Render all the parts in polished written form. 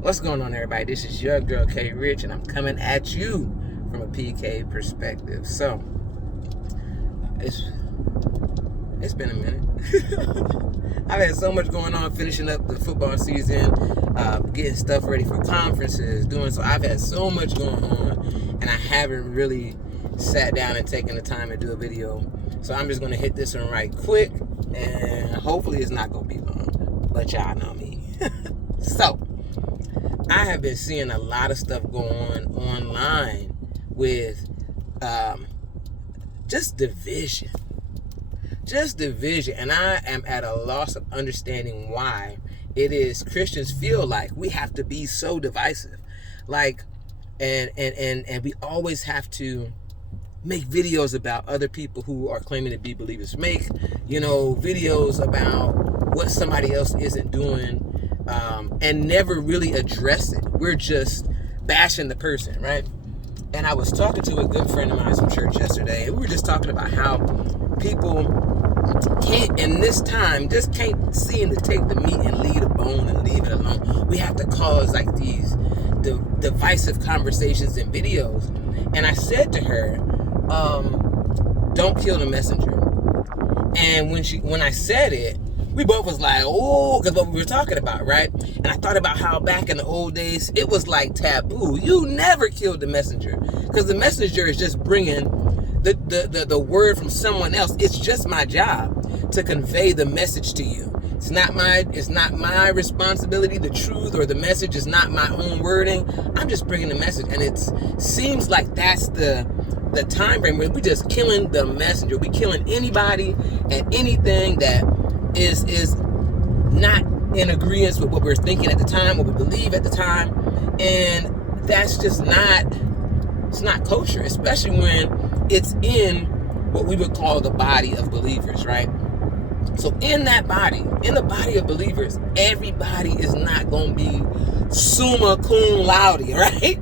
What's going on, everybody? This is your girl K Rich, and I'm coming at you from a PK perspective. So it's been a minute. I've had so much going on, finishing up the football season, getting stuff ready for conferences, so I've had so much going on, and I haven't really sat down and taken the time to do a video. So I'm just gonna hit this one right quick, and hopefully it's not gonna be long, but y'all know me. So I have been seeing a lot of stuff go on online with just division, and I am at a loss of understanding why it is Christians feel like we have to be so divisive, and we always have to make videos about other people who are claiming to be believers, make videos about what somebody else isn't doing, and never really address it. We're just bashing the person, right? And I was talking to a good friend of mine from church yesterday, and we were just talking about how people can't, in this time, just can't seem to take the meat and leave the bone and leave it alone. We have to cause like these divisive conversations and videos. And I said to her, don't kill the messenger. And when I said it, we both was like, oh, because what we were talking about, right? And I thought about how back in the old days, it was like taboo. You never killed the messenger, because the messenger is just bringing the word from someone else. It's just my job to convey the message to you. It's not my responsibility. The truth or the message is not my own wording. I'm just bringing the message. And it seems like that's the time frame where we just killing the messenger. We killing anybody and anything that is not in agreement with what we're thinking at the time, what we believe at the time. And that's just it's not kosher, especially when it's in what we would call the body of believers, right? So in the body of believers, everybody is not going to be summa cum laude, right?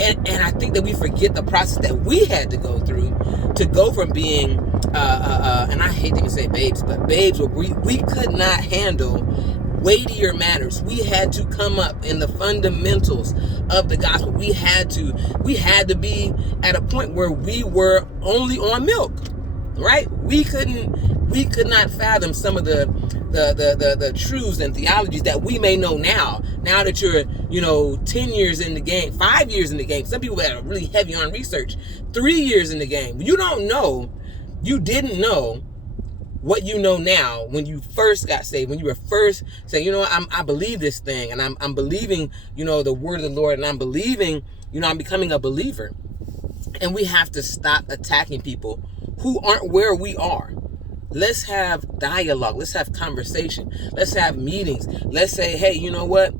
And I think that we forget the process that we had to go through to go from being, and I hate to even say babes, but babes where we could not handle weightier matters. We had to come up in the fundamentals of the gospel. We had to be at a point where we were only on milk, right? We could not fathom some of the truths and theologies that we may know now. Now that you're 10 years in the game, 5 years in the game. Some people that are really heavy on research, 3 years in the game. You didn't know what you know now when you first got saved, when you were first saying, I believe this thing, and I'm believing, the word of the Lord, and I'm believing, I'm becoming a believer. And we have to stop attacking people who aren't where we are. Let's have dialogue. Let's have conversation. Let's have meetings. Let's say, hey, you know what?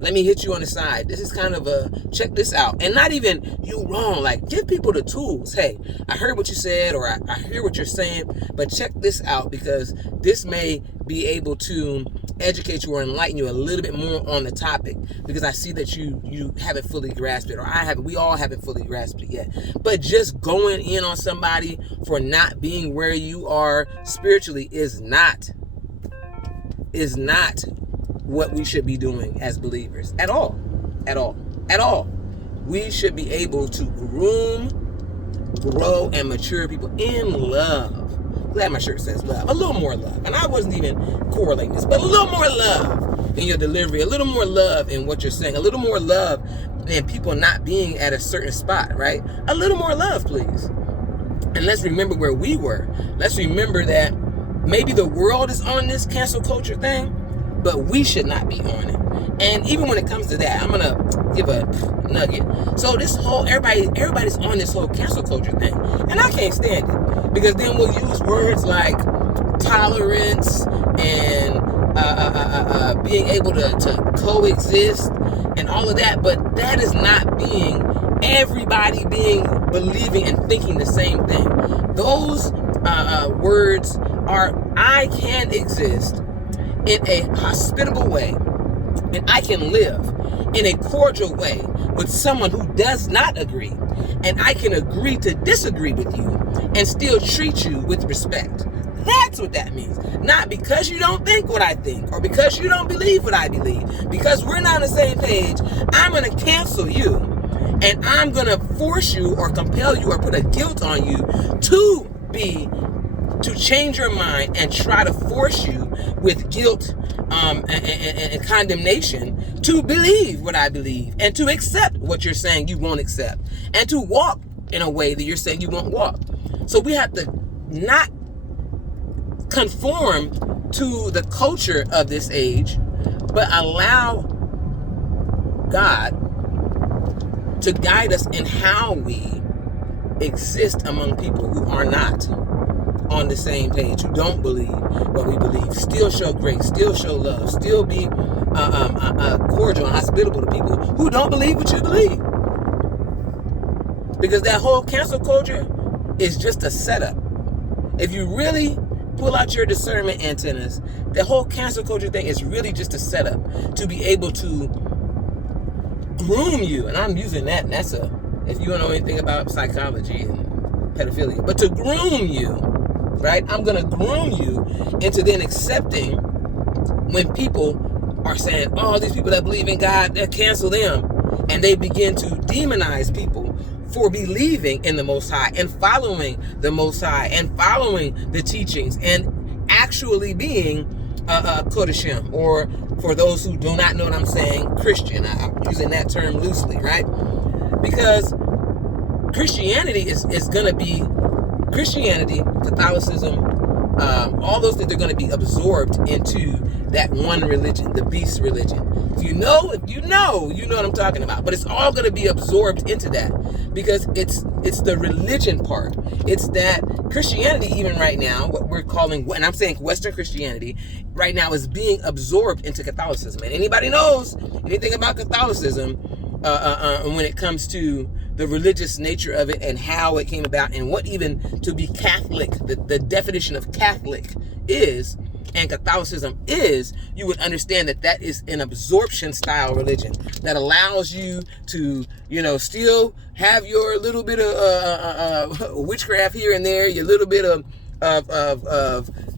Let me hit you on the side. This is kind of check this out. And not even you wrong. Like, give people the tools. Hey, I heard what you said, or I hear what you're saying, but check this out, because this may be able to educate you or enlighten you a little bit more on the topic, because I see that you haven't fully grasped it, or we all haven't fully grasped it yet. But just going in on somebody for not being where you are spiritually is not what we should be doing as believers at all. We should be able to groom, grow, and mature people in love. Glad my shirt says love. A little more love. And I wasn't even correlating this, but a little more love in your delivery, a little more love in what you're saying, a little more love in people not being at a certain spot, right? A little more love, please. And let's remember where we were. Let's remember that maybe the world is on this cancel culture thing, but we should not be on it. And even when it comes to that, I'm gonna give a nugget. So this whole everybody's on this whole cancel culture thing, and I can't stand it, because then we'll use words like tolerance and being able to coexist and all of that, but that is not being everybody believing and thinking the same thing. Those words are, I can exist in a hospitable way, and I can live in a cordial way with someone who does not agree, and I can agree to disagree with you and still treat you with respect. That's what that means. Not because you don't think what I think or because you don't believe what I believe. Because we're not on the same page, I'm going to cancel you. And I'm going to force you or compel you or put a guilt on you to change your mind and try to force you with guilt and condemnation to believe what I believe and to accept what you're saying you won't accept and to walk in a way that you're saying you won't walk. So we have to not conform to the culture of this age, but allow God to guide us in how we exist among people who are not on the same page, who don't believe what we believe, still show grace, still show love, still be cordial and hospitable to people who don't believe what you believe. Because that whole cancel culture is just a setup. If you really pull out your discernment antennas, the whole cancel culture thing is really just a setup to be able to groom you. And I'm using that, and that's if you don't know anything about psychology and pedophilia, but to groom you, right? I'm going to groom you into then accepting when people are saying, oh, these people that believe in God, they cancel them. And they begin to demonize people for believing in the Most High and following the Most High and following the teachings and actually being Kodashim, or for those who do not know what I'm saying, Christian. I'm using that term loosely, right? Because Christianity is going to be Christianity, Catholicism, all those things are going to be absorbed into that one religion, the beast religion. If you know what I'm talking about. But it's all going to be absorbed into that because it's the religion part. It's that Christianity, even right now, what we're calling, and I'm saying Western Christianity, right now is being absorbed into Catholicism. And anybody knows anything about Catholicism when it comes to the religious nature of it and how it came about and what even to be Catholic, the definition of Catholic is, and Catholicism is, you would understand that is an absorption style religion that allows you to, still have your little bit of witchcraft here and there, your little bit of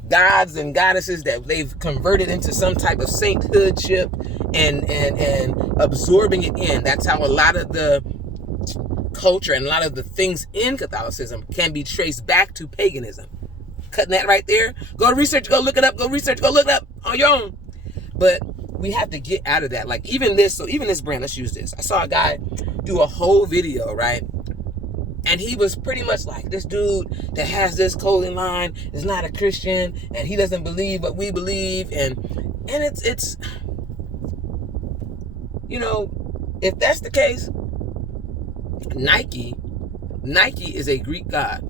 gods and goddesses that they've converted into some type of sainthoodship and absorbing it in. That's how a lot of the culture and a lot of the things in Catholicism can be traced back to paganism. Cutting that right there. Go research, go look it up, go research, go look it up on your own. But we have to get out of that. Like even this brand, let's use this. I saw a guy do a whole video, right? And he was pretty much like, this dude that has this clothing line is not a Christian and he doesn't believe what we believe. And it's if that's the case, Nike is a Greek god.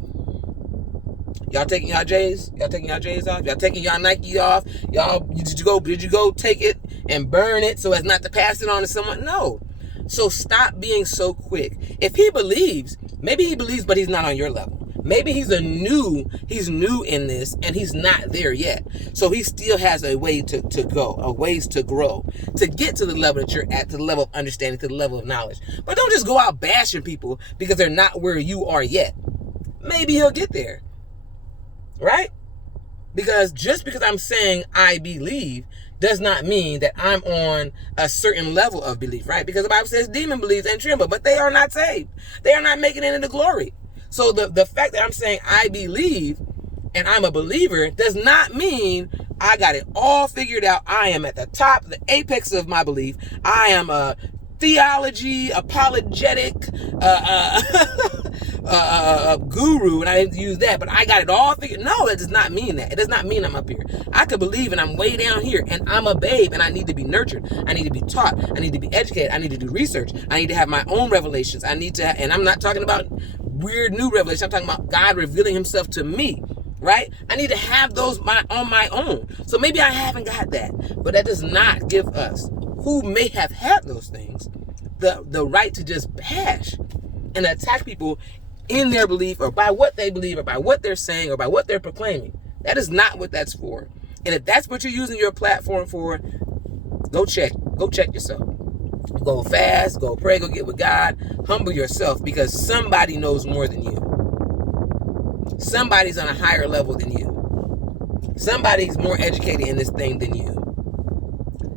Y'all taking y'all J's? Y'all taking y'all J's off? Y'all taking y'all Nike off? Did you go take it and burn it so as not to pass it on to someone? No. So stop being so quick. If he believes, maybe he believes, but he's not on your level. Maybe he's new in this and he's not there yet. So he still has a way to go, a ways to grow, to get to the level that you're at, to the level of understanding, to the level of knowledge. But don't just go out bashing people because they're not where you are yet. Maybe he'll get there. Right? Because just because I'm saying I believe does not mean that I'm on a certain level of belief, right? Because the Bible says demon believes and tremble, but they are not saved. They are not making it into glory. So the fact that I'm saying I believe and I'm a believer does not mean I got it all figured out. I am at the top, the apex of my belief. I am a theology, apologetic, guru, and I didn't use that, but I got it all figured. No, that does not mean that. It does not mean I'm up here. I could believe and I'm way down here and I'm a babe and I need to be nurtured. I need to be taught. I need to be educated. I need to do research. I need to have my own revelations. And I'm not talking about weird new revelations. I'm talking about God revealing himself to me, right? I need to have those on my own. So maybe I haven't got that, but that does not give us, who may have had those things, the right to just bash and attack people in their belief or by what they believe or by what they're saying or by what they're proclaiming. That is not what that's for. And if that's what you're using your platform for, go check yourself. Go fast, go pray, go get with God, humble yourself, because somebody knows more than you. Somebody's on a higher level than you. Somebody's more educated in this thing than you.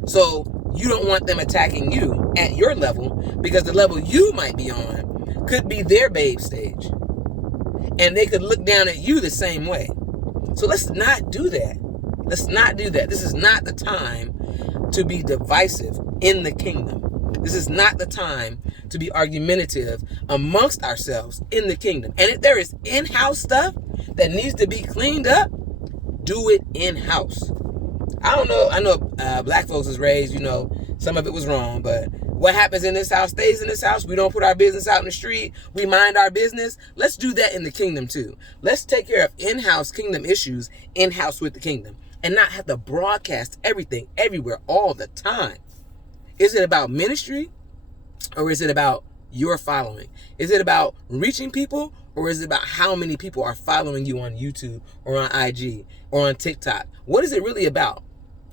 So you don't want them attacking you at your level, because the level you might be on could be their babe stage. And they could look down at you the same way. So let's not do that. Let's not do that. This is not the time to be divisive in the kingdom. This is not the time to be argumentative amongst ourselves in the kingdom. And if there is in-house stuff that needs to be cleaned up, do it in-house. I don't know. I know black folks was raised, some of it was wrong, but what happens in this house stays in this house. We don't put our business out in the street. We mind our business. Let's do that in the kingdom too. Let's take care of in-house kingdom issues in-house with the kingdom, and not have to broadcast everything everywhere all the time. Is it about ministry, or is it about your following? Is it about reaching people, or is it about how many people are following you on YouTube or on IG or on TikTok? What is it really about,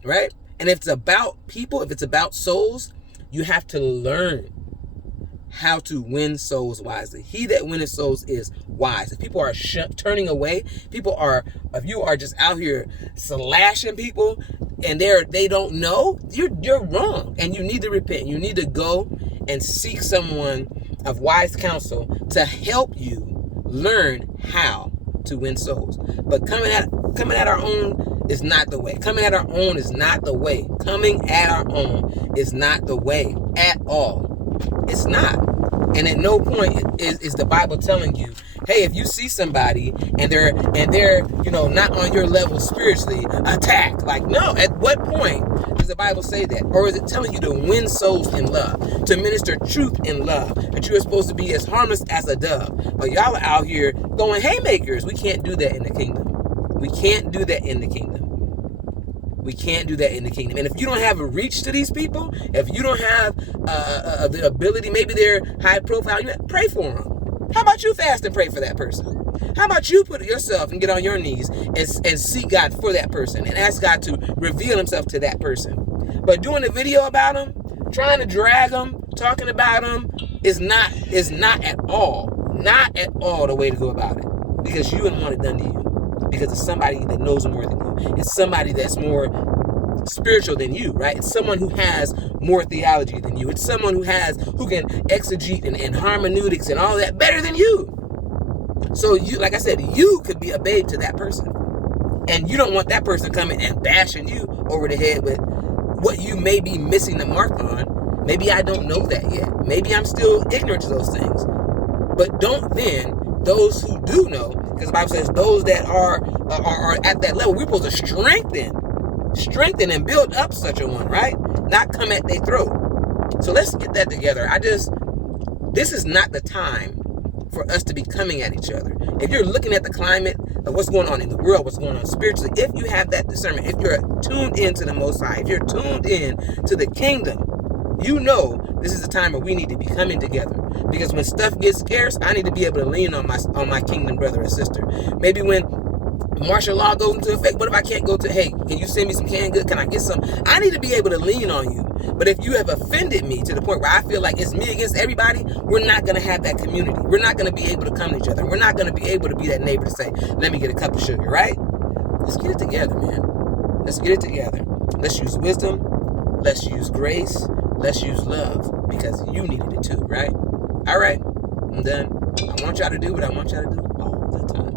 right? And if it's about people, if it's about souls, you have to learn how to win souls wisely. He that winneth souls is wise. If people are turning away, if you are just out here slashing people and they don't know, you're wrong, and you need to repent. You need to go and seek someone of wise counsel to help you learn how to win souls. But coming at our own is not the way. Coming at our own is not the way. Coming at our own is not the way at all. It's not. And at no point is the Bible telling you, hey, if you see somebody and they're not on your level spiritually, attack. Like, no. At what point does the Bible say that? Or is it telling you to win souls in love, to minister truth in love, that you are supposed to be as harmless as a dove? But y'all are out here going haymakers. We can't do that in the kingdom. We can't do that in the kingdom. We can't do that in the kingdom. And if you don't have a reach to these people, if you don't have the ability, maybe they're high profile, pray for them. How about you fast and pray for that person? How about you put it yourself and get on your knees and seek God for that person and ask God to reveal himself to that person? But doing a video about them, trying to drag them, talking about them is not at all the way to go about it, because you wouldn't want it done to you. Because it's somebody that knows more than you. It's somebody that's more spiritual than you, right? It's someone who has more theology than you. It's someone who can exegete and hermeneutics and all that better than you. So you, like I said, you could be a babe to that person. And you don't want that person coming and bashing you over the head with what you may be missing the mark on. Maybe I don't know that yet. Maybe I'm still ignorant to those things. But don't then, those who do know, because the Bible says those that are at that level, we're supposed to strengthen and build up such a one, right? Not come at their throat. So let's get that together. This is not the time for us to be coming at each other. If you're looking at the climate of what's going on in the world, what's going on spiritually, if you have that discernment, if you're tuned into the Most High, if you're tuned in to the kingdom, you know this is the time where we need to be coming together. Because when stuff gets scarce, I need to be able to lean on my kingdom brother or sister. Maybe when martial law goes into effect, what if I can't go to, hey, can you send me some canned goods? Can I get some? I need to be able to lean on you. But if you have offended me to the point where I feel like it's me against everybody, we're not going to have that community. We're not going to be able to come to each other. We're not going to be able to be that neighbor to say, let me get a cup of sugar, right? Let's get it together, man. Let's get it together. Let's use wisdom. Let's use grace. Let's use love, because you needed it too, right? All right, I'm done. I want y'all to do what I want y'all to do all the time.